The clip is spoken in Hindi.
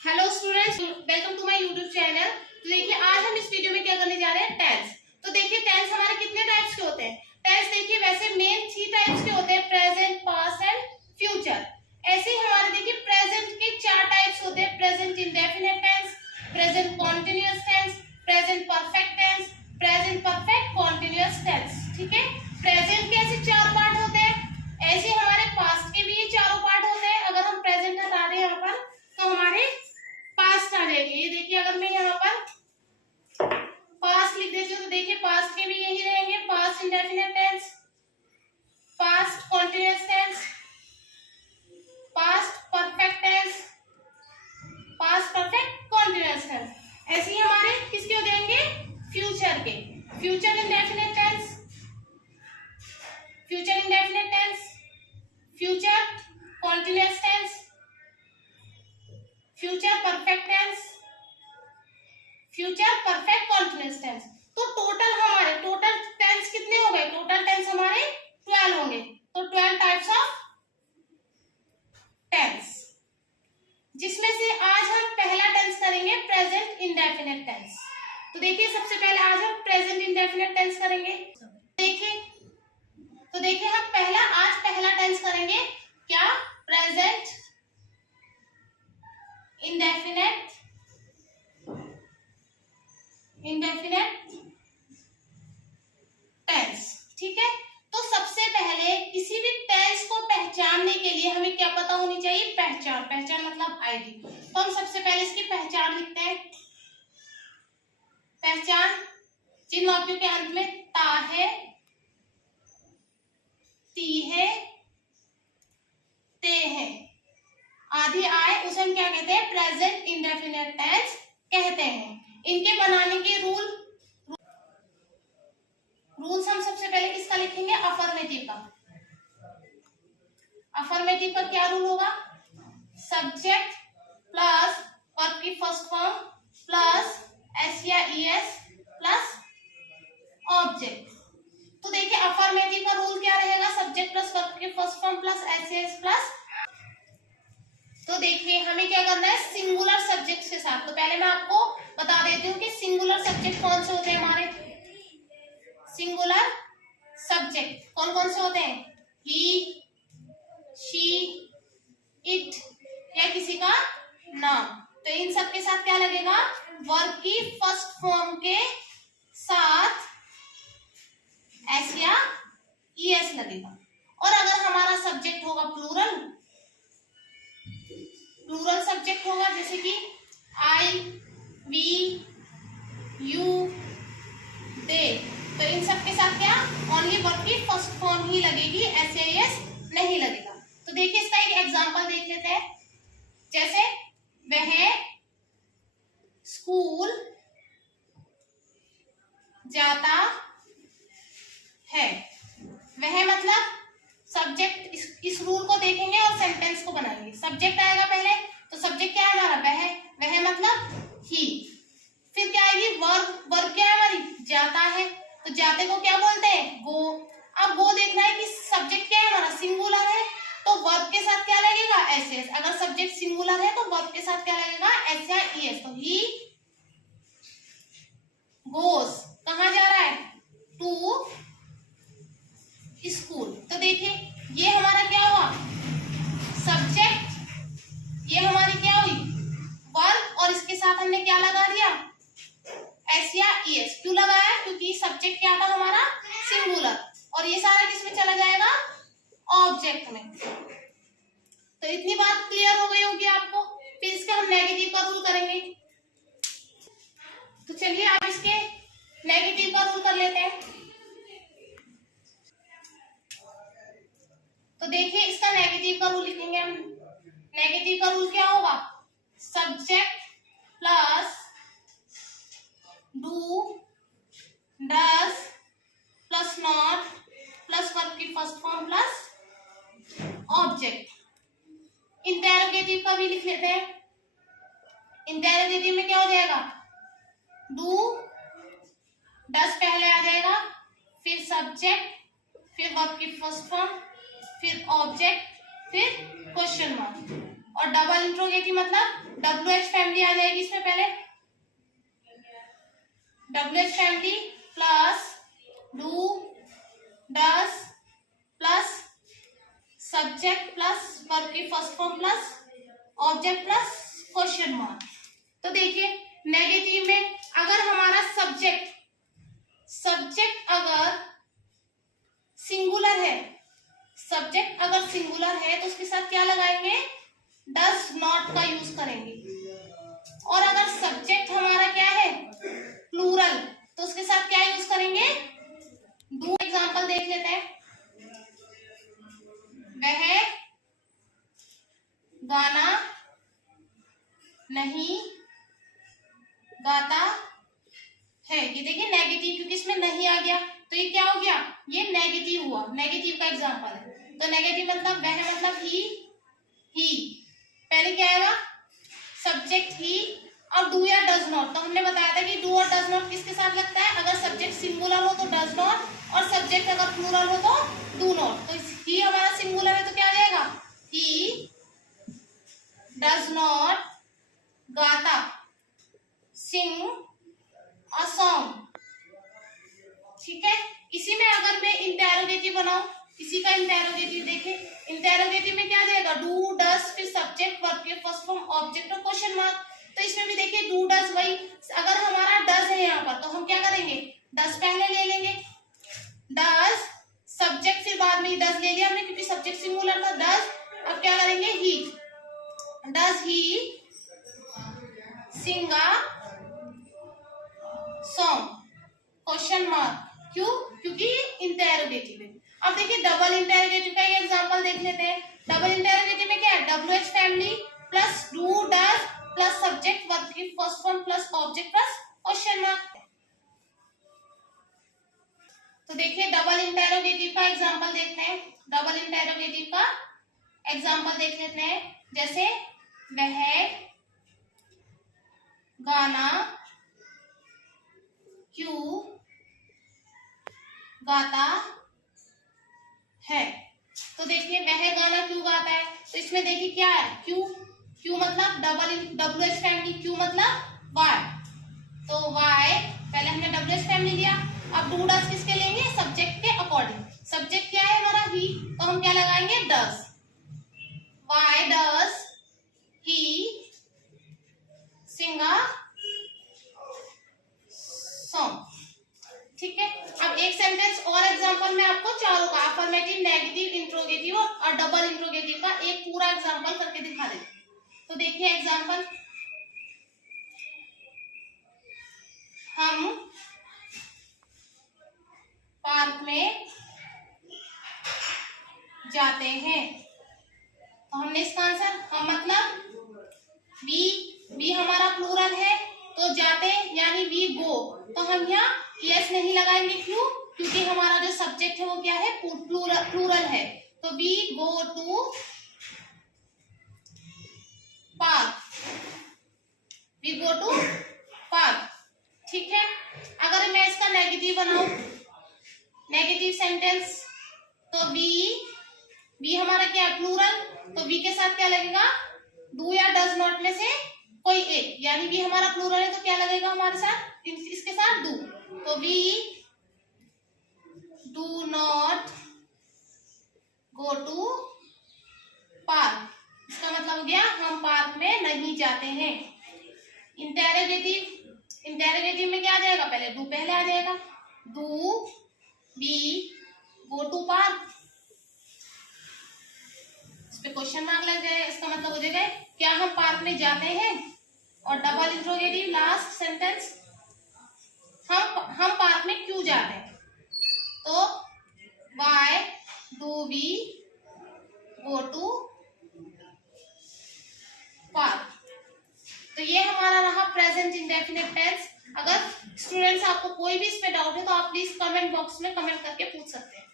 Hello students, welcome to my YouTube channel. तो देखिए आज हम इस वीडियो में क्या करने जा रहे हैं, टेंस। तो देखिए टेंस हमारे कितने टाइप्स के होते हैं। टेंस देखिए वैसे मेन 3 टाइप्स के होते हैं, प्रेजेंट, पास्ट एंड फ्यूचर। ऐसे ही हमारे देखिए प्रेजेंट के 4 टाइप्स होते हैं, present indefinite tense, present continuous tense, present perfect tense, present perfect continuous tense. ठीक है, प्रेजेंट के ऐसे 4 पार्ट होते हैं। ऐसे हमारे पास्ट के भी ये चारों पार्ट होते हैं। अगर हम प्रेजेंट हटा दें यहाँ पर तो हमारे पास्ट आ जाएंगे। ये देखिए अगर मैं यहाँ पर पास्ट लिख देती हूँ तो देखिए पास्ट के भी यही रहेंगे, past indefinite tense, past continuous tense, past perfect tense, past perfect continuous tense. ऐसे ही हमारे किसके हो जाएंगे, फ्यूचर के, future indefinite tense, future indefinite tense, future continuous tense, future perfect tense, future perfect continuous tense. तो टोटल टेंस कितने हो गए, टोटल टेंस हमारे 12 होंगे। तो 12 टाइप्स ऑफ टेंस, जिसमें से आज हम पहला टेंस करेंगे प्रेजेंट इंडेफिनिट टेंस। तो देखिए सबसे पहले आज हम प्रेजेंट इंडेफिनिट टेंस करेंगे। देखिए हम पहला टेंस करेंगे क्या, प्रेजेंट इंडेफिनिट टेंस। ठीक है, तो सबसे पहले किसी भी टेंस को पहचानने के लिए हमें क्या पता होनी चाहिए, पहचान। पहचान मतलब आईडी। तो हम सबसे पहले इसकी पहचान लिखते हैं। पहचान जिन वाक्यों के अंत में ता है, ती है, ते है, आदि आए, उसे हम क्या कहते हैं, प्रेजेंट इंडेफिनिट टेंस कहते हैं। इनके बनाने के रूल्स हम सबसे पहले किसका लिखेंगे, अफर्मेटिव का। अफर्मेटिव का क्या रूल होगा, सब्जेक्ट प्लस वर्ब की फर्स्ट फॉर्म प्लस एस या ईएस प्लस ऑब्जेक्ट। तो देखिए अफर्मेटिव का रूल क्या रहेगा, सब्जेक्ट प्लस वर्ब की फर्स्ट फॉर्म प्लस एस या ईएस प्लस। तो देखिए हमें क्या करना है, सिंगुलर सब्जेक्ट के साथ। तो पहले मैं आपको बता देती हूँ कि सिंगुलर सब्जेक्ट कौन से होते हैं हमारे। सिंगुलर सब्जेक्ट कौन कौन से होते हैं, ही, शी, इट या किसी का नाम। तो इन सब के साथ क्या लगेगा, वर्ब की फर्स्ट फॉर्म के साथ एस या ईएस लगेगा। और अगर हमारा सब्जेक्ट होगा प्लूरल सब्जेक्ट होगा, जैसे कि आई, वी, यू, दे, तो इन सब के साथ क्या, ओनली वर्ब की फर्स्ट फॉर्म ही लगेगी, एस या ईएस नहीं लगेगा। तो देखिए इसका एक एग्जांपल देख लेते हैं। जैसे वह स्कूल जाता है। वह मतलब सब्जेक्ट, इस रूल को देखेंगे और सेंटेंस को बनाएंगे। सब्जेक्ट आएगा पहले, तो सब्जेक्ट क्या है हमारा, वह मतलब ही। फिर क्या आएगी, वर्ब क्या है हमारी, जाता है। तो जाते को क्या बोलते हैं, गो। अब गो देखना है कि सब्जेक्ट क्या है हमारा, सिंगुलर है, तो वर्ब के साथ क्या लगेगा, एस एस। अगर सब्जेक्ट सिंगुलर है तो वर्ब के साथ क्या लगेगा, एस या ईएस। तो ही गोस, कहाँ जा रहा है, टू स्कूल। तो देखिए ये हमारा क्या हुआ, सब्जेक्ट, ये हमारी क्या हुई, वर्ब, और इसके साथ हमने क्या लगा दिया, एस या ईएस। क्यों लगाया, क्योंकि सब्जेक्ट क्या था हमारा, सिंगुलर, और ये सारा किसमें चला जाएगा, ऑब्जेक्ट में। तो इतनी बात क्लियर हो गई होगी आपको। फिर इसका हम नेगेटिव का रूल करेंगे। तो चलिए आप इसके नेगेटिव का रूल कर लेते हैं। तो देखिए इसका नेगेटिव का रूल लिखेंगे हम। नेगेटिव का रूल क्या होगा, subject plus do, does plus not plus verb की first form plus object. Interrogative का भी लिख लेते हैं। इंटेरोगेटिव में क्या हो जाएगा, डू, डज पहले आ जाएगा, फिर सब्जेक्ट, फिर वर्ब की फर्स्ट फॉर्म, फिर ऑब्जेक्ट, फिर क्वेश्चन मार्क। और डबल इंट्रोगेटिव मतलब WH फैमिली आ जाएगी इसमें पहले, WH family plus do does plus subject plus verb की first form plus object plus question mark. तो देखिए नेगेटिव में अगर हमारा सब्जेक्ट अगर सिंगुलर है, सब्जेक्ट अगर सिंगुलर है तो उसके साथ क्या लगाएंगे, डज नॉट का यूज करेंगे। और अगर सब्जेक्ट हमारा क्या है, प्लूरल, तो उसके साथ क्या यूज करेंगे, डू। एग्जांपल देख लेते हैं। वह गाना नहीं गाता है। ये देखिए नेगेटिव, क्योंकि इसमें नहीं आ गया तो ये क्या हो गया, ये नेगेटिव हुआ, नेगेटिव का एग्जांपल है। तो नेगेटिव मतलब वह मतलब ही पहले क्या आएगा, सब्जेक्ट ही और डू या डज नॉट। तो हमने बताया था कि डू और डज नॉट किसके साथ लगता है, अगर सब्जेक्ट सिंगुलर हो तो डज नॉट और सब्जेक्ट अगर प्लूरल हो तो डू नॉट। तो ही हमारा सिंगुलर है तो क्या आ जाएगा, ही डज नॉट गाता सिंग अ सॉन्ग। ठीक है, इसी में अगर मैं इंटेरोगेटिव बनाऊं, इसी का इंटेरोगेटिव देखें, इंटेरोगेटिव में क्या आ जाएगा, डू डज फिर सब्जेक्ट वर्ब के फर्स्ट फॉर्म ऑब्जेक्ट और क्वेश्चन मार्क। तो इसमें भी देखिए डू डज, वही अगर हमारा डज है यहाँ पर तो हम क्या करेंगे, डज पहले ले लेंगे, डज सब्जेक्ट फिर बाद में डज ले लिया हमने क्योंकि सब्जेक्ट सिंगुलर था, डज। अब क्या करेंगे, he, does he sing a song question mark. क्यों, क्योंकि इंटेरोगेटिव है। अब देखिए डबल इंटेरोगेटिव का एग्जांपल देख लेते हैं। डबल इंटेरोगेटिव में क्या है, WH family plus do does plus subject verb की first form plus object plus question mark. तो देखिए डबल इंटेरोगेटिव का एग्जांपल देखते हैं। डबल इंटेरोगेटिव का एग्जांपल देख लेते हैं, जैसे वह गाना क्यों गाता है। तो देखिए वह गाना क्यों गाता है, तो इसमें देखिए क्या है, क्यों, क्यों मतलब WH फैमिली, क्यों मतलब वाई। तो वाई पहले हमने WH फैमिली लिया, अब डू डज किसके लेंगे, सब्जेक्ट के अकॉर्डिंग। सब्जेक्ट क्या है हमारा, ही, तो हम क्या लगाएंगे, does. Why does he sing a song. ठीक है, अब एक सेंटेंस और एग्जांपल में आपको चारों का, अफर्मेटिव, नेगेटिव, इंट्रोगेटिव और डबल इंट्रोगेटिव का एक पूरा एग्जांपल करके दिखा देते हैं। तो देखिए एग्जांपल, हम पार्क में जाते हैं। तो हमने इसका आंसर, हम मतलब वी हमारा प्लूरल है तो जाते यानी वी गो, तो हम यहाँ यस नहीं लगाएंगे। क्यों, क्योंकि हमारा जो सब्जेक्ट है वो क्या है, प्लूरल है। तो we go to park, we go to park. ठीक है, अगर मैं इसका नेगेटिव बनाऊं, नेगेटिव सेंटेंस, तो वी हमारा क्या है, प्लूरल, तो वी के साथ क्या लगेगा, डू या डज नॉट में से कोई एक, यानी वी हमारा प्लूरल है तो क्या लगेगा हमारे साथ, इसके साथ डू। तो we do not go to park, इसका मतलब हो गया हम पार्क में नहीं जाते हैं। इंटेरोगेटिव में क्या आ जाएगा, पहले डू पहले आ जाएगा, do we go to park, इस पे क्वेश्चन मार्क लग जाएगा, इसका मतलब हो जाएगा क्या हम पार्क में जाते हैं। और डबल इंट्रोगेटिव लास्ट सेंटेंस, हम पार्क में क्यों जाते हैं, तो why do we go to park. तो ये हमारा रहा प्रेजेंट इंडेफिनिट टेंस। अगर स्टूडेंट्स आपको कोई भी इस पे डाउट है तो आप प्लीज कमेंट बॉक्स में कमेंट करके पूछ सकते हैं।